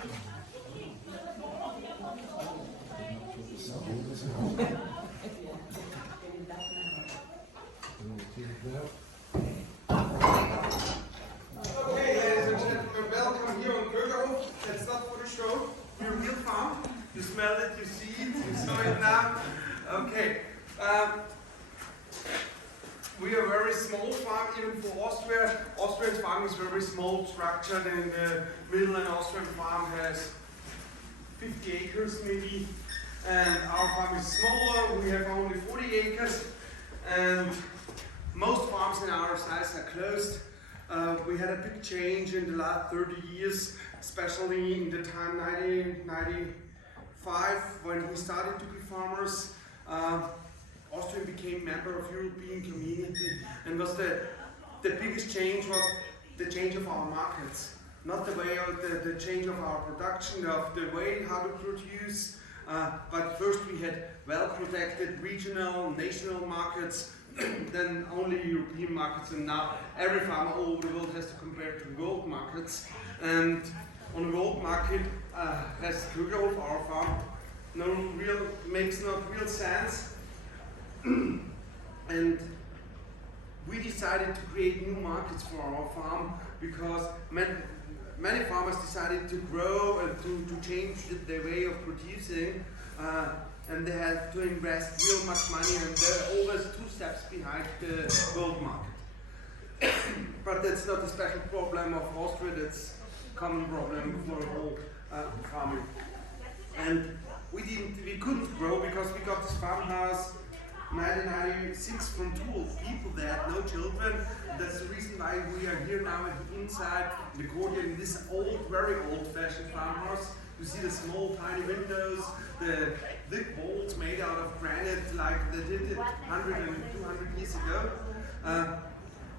Okay, ladies and gentlemen, welcome here on Bürgerhof. That's not for the show. We're a real farm. You smell it, you see it, you saw it now. Okay. We are a very small farm, even for Austria. Austrian farm is very small, structured, and the middle and Austrian farm has 50 acres maybe. And our farm is smaller, we have only 40 acres. And most farms in our size are closed. We had a big change in the last 30 years, especially in the time 1995 when we started to be farmers. Austria became member of European Community, and was the biggest change was the change of our markets. Not the way of the change of our production, of the way how to produce, but first we had well-protected regional, national markets, then only European markets, and now every farmer all over the world has to compare to world markets. And on the world market has Bürgerhof, our farm, makes not real sense. And we decided to create new markets for our farm because many farmers decided to grow and to change their way of producing, and they had to invest real much money, and they're always 2 steps behind the world market. But that's not a special problem of Austria, that's a common problem for all farming. And we couldn't grow because we got this farmhouse 1996 from 2 old people. They had no children. That's the reason why we are here now inside the courtyard in this old, very old-fashioned farmhouse. You see the small, tiny windows, the big walls made out of granite like they did it 100 and 200 years ago.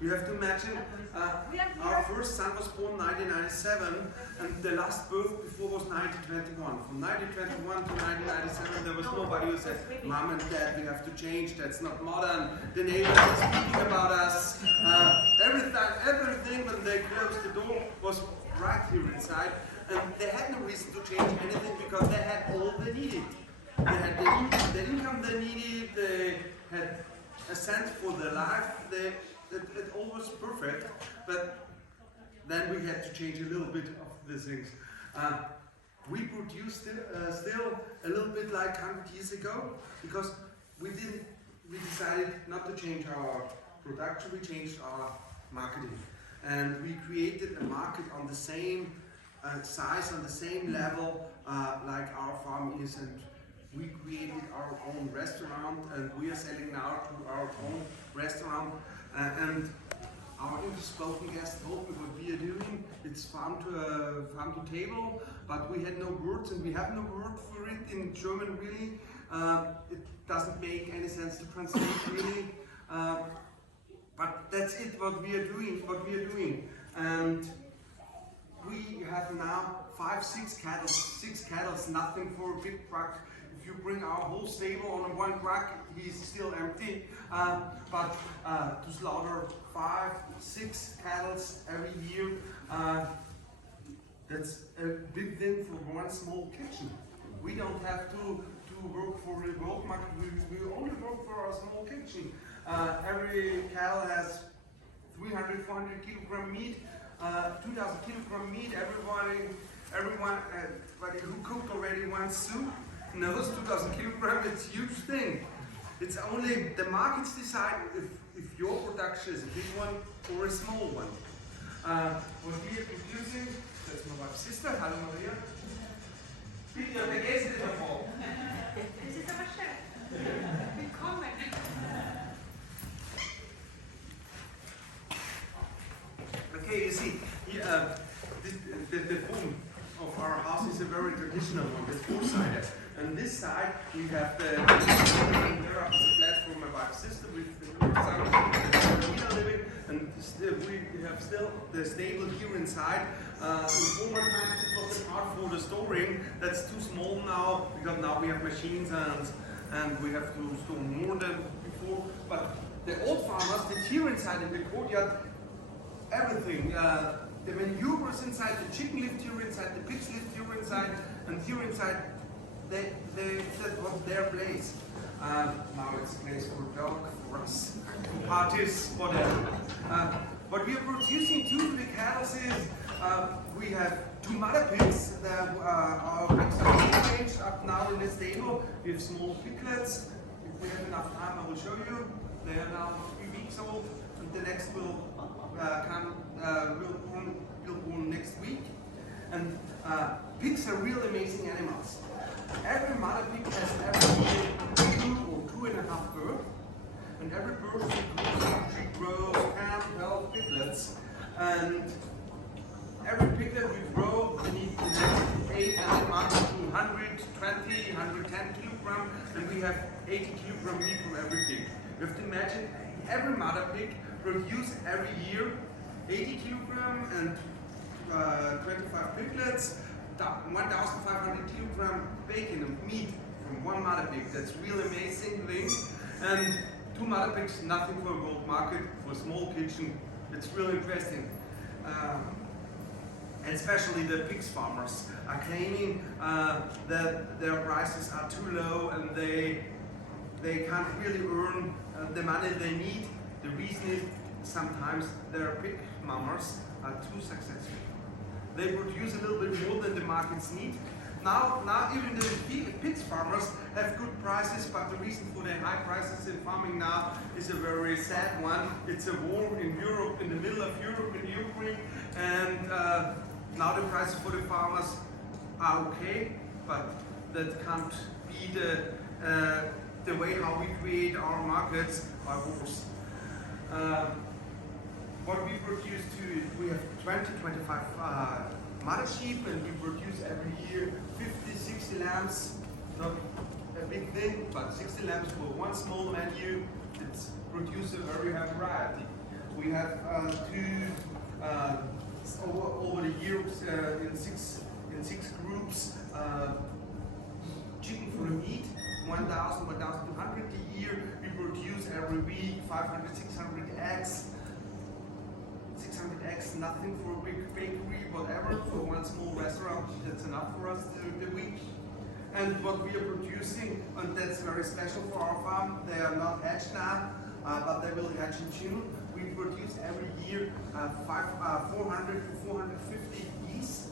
You have to imagine, our first son was born 1997, and the last birth before was 1921. From 1921 to 1997, there was nobody who said, "Mom and Dad, we have to change, that's not modern." The neighbors were speaking about us. Everything when they closed the door was right here inside, and they had no reason to change anything because they had all they needed. They had the income they needed, they had a sense for their life. It all was perfect, but then we had to change a little bit of the things. We produced still a little bit like 100 years ago because we decided not to change our production, we changed our marketing. And we created a market on the same size, on the same level like our farm is, and we created our own restaurant, and we are selling now to our own restaurant. And our English-spoken guest told me what we are doing. It's farm to table, but we had no words, and we have no word for it in German really. It doesn't make any sense to translate really. But that's it, what we are doing. And we have now 5-6 cattle, 6 cattle, nothing for a big truck. If you bring our whole stable on one truck, he's still empty. But to slaughter 5-6 cattle every year, that's a big thing for one small kitchen. We don't have to work for the world market, we only work for our small kitchen. Every cow has 300-400 kilogram meat, 2,000 kilogram meat. Everyone who cooked already one soup knows 2,000 kilograms, it's a huge thing. It's only the markets decide if your production is a big one or a small one. What we are producing, that's my wife's sister. Hallo Maria. Bitte, vergessen Sie davon. Das ist aber schön. Willkommen. Okay, you see, the form of our house is a very traditional one. It's 4-sided. On this side, we have the flat for my wife's sister with the son living, and we have still the stable here inside. In former times, it was a part for the storing. That's too small now because now we have machines and we have to store more than before. But the old farmers did here inside in the courtyard everything. the manure is inside, the chicken lived here inside, the pigs lived here inside, and here inside that was their place. Now it's a place for a dog, for us, parties, whatever. What we are producing two big cattle is we have two mother pigs that our pigs are being changed up now in the stable. We have small piglets. If we have enough time, I will show you. They are now 3 weeks old, and the next will will born next week. And pigs are real amazing animals. Every mother pig has every year 2 or 2.5 births, and every birth she grows 10, 12 piglets. And every piglet we grow, we need the next 8 9 months to 120, 110 kilogram, and we have 80 kilogram meat from every pig. You have to imagine every mother pig produces every year 80 kilogram and 25 piglets, 1,500 kilogram bacon and meat from one mother pig. That's really amazing thing. And 2 mother pigs, nothing for a world market, for a small kitchen. It's really interesting. And especially the pigs farmers are claiming that their prices are too low and they can't really earn the money they need. The reason is sometimes their pig farmers are too successful. They produce a little bit more than the markets need. Now even the pigs farmers have good prices, but the reason for the high prices in farming now is a very sad one. It's a war in Europe, in the middle of Europe, in Ukraine, and now the prices for the farmers are okay, but that can't be the way how we create our markets are worse. What we produce we have 20-25 mother sheep, and we produce every year 50-60 lambs. Not a big thing, but 60 lambs for one small menu. It's produce a very high variety. We have over the years in six groups chicken for the meat, 1,000, 1,200 a year. We produce every week 500, 600 eggs. 600 eggs, nothing for a big bakery, whatever. For one small restaurant, that's enough for us the week. And what we are producing, and that's very special for our farm, they are not hatched now, but they will hatch in June. We produce every year 400 to 450 geese.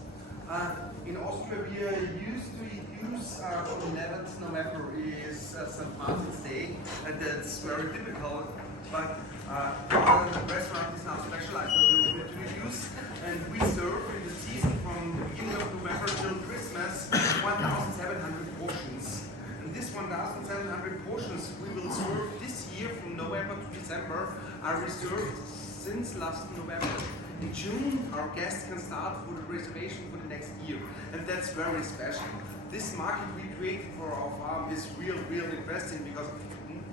In Austria, we are used to use on 11th November is St. Martin's Day, and that's very difficult. But our restaurant is now specialized a little bit to use, and we serve in the season from the beginning of November till Christmas 1,700 portions. And this 1,700 portions we will serve this year from November to December are reserved since last November. In June, our guests can start for the reservation for the next year, and that's very special. This market we created for our farm is real interesting because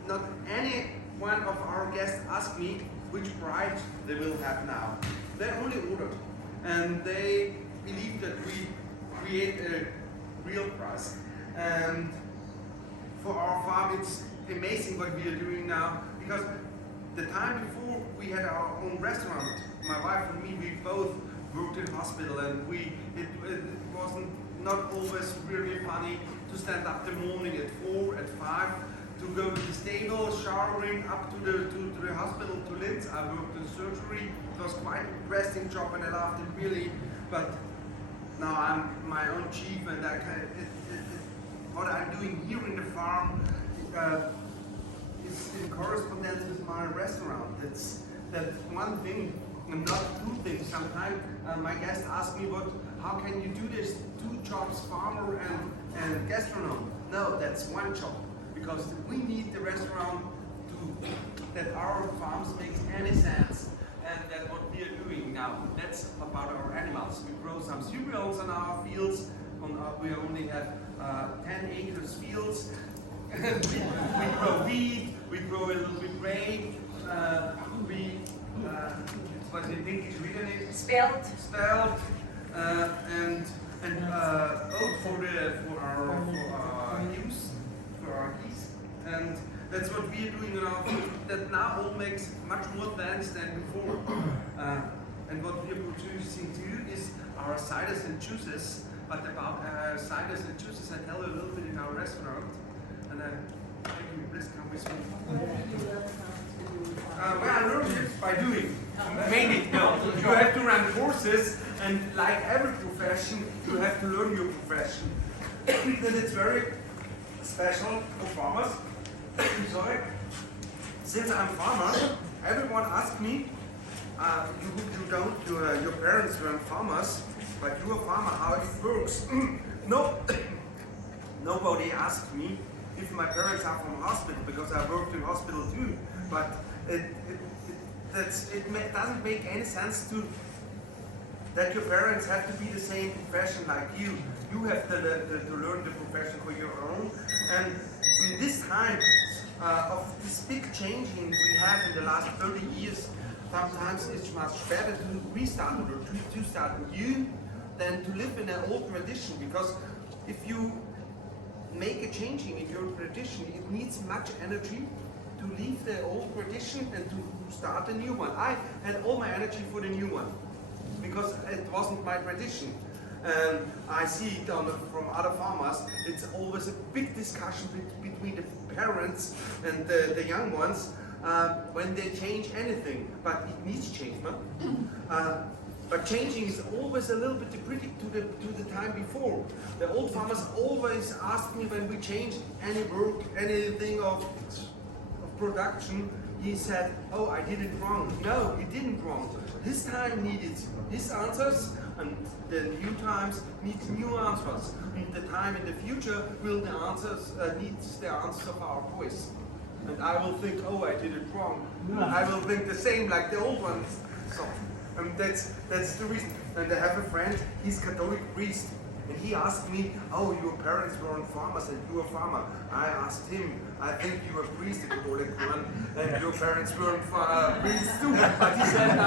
not any one of our guests asked me which price they will have now. They only ordered, and they believe that we create a real price. And for our farm, it's amazing what we are doing now, because the time before we had our own restaurant, my wife and me, we both worked in hospital, and it wasn't not always really funny to stand up the morning at 4, at 5, to go to the stable, showering, up to the hospital to Linz. I worked in surgery. It was quite an interesting job, and I loved it really. But now I'm my own chief, and what I'm doing here in the farm is in correspondence with my restaurant. That's one thing, and not two things. Sometimes my guests ask me, how can you do this? 2 jobs, farmer and gastronom. No, that's one job. Because we need the restaurant that our farms makes any sense, and that what we are doing now, that's about our animals. We grow some cereals on our fields. We only have 10 acres fields. we grow wheat, we grow a little bit grain, what's in English written it? Spelt, and oat for our ewes. Our geese, and that's what we are doing in our field. That now all makes much more sense than before. And what we are producing too is our ciders and juices. But about ciders and juices, I tell you a little bit in our restaurant. And thank you, please come with me. Well, I learned it by doing. Mainly, no. You have to run courses, and like every profession, you have to learn your profession. And it's very special for farmers. Sorry. Since I'm a farmer, everyone asks me, your parents weren't farmers, but you're a farmer, how it works. No, nobody asked me if my parents are from hospital, because I worked in hospital too. But it doesn't make any sense that your parents have to be the same profession like you. You have to learn the profession for your own. And in this time of this big changing we have in the last 30 years, sometimes it's much better to restart or to start new than to live in an old tradition. Because if you make a changing in your tradition, it needs much energy to leave the old tradition and to start a new one. I had all my energy for the new one because it wasn't my tradition. And I see it from other farmers. It's always a big discussion between the parents and the young ones when they change anything. But it needs change, man. But changing is always a little bit critical to the time before. The old farmers always ask me when we change any work, anything of production, he said, oh, I did it wrong. No, he didn't wrong. His time needed his answers, and the new times need new answers. And the time in the future will the answers needs the answers of our voice. And I will think, oh, I did it wrong. I will think the same like the old ones. So, and that's the reason. And I have a friend, he's Catholic priest. And he asked me, oh, your parents weren't farmers and you're a farmer. I asked him, I think you were a priest, a Catholic one, and your parents weren't priests too. But he said, no,